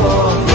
oh.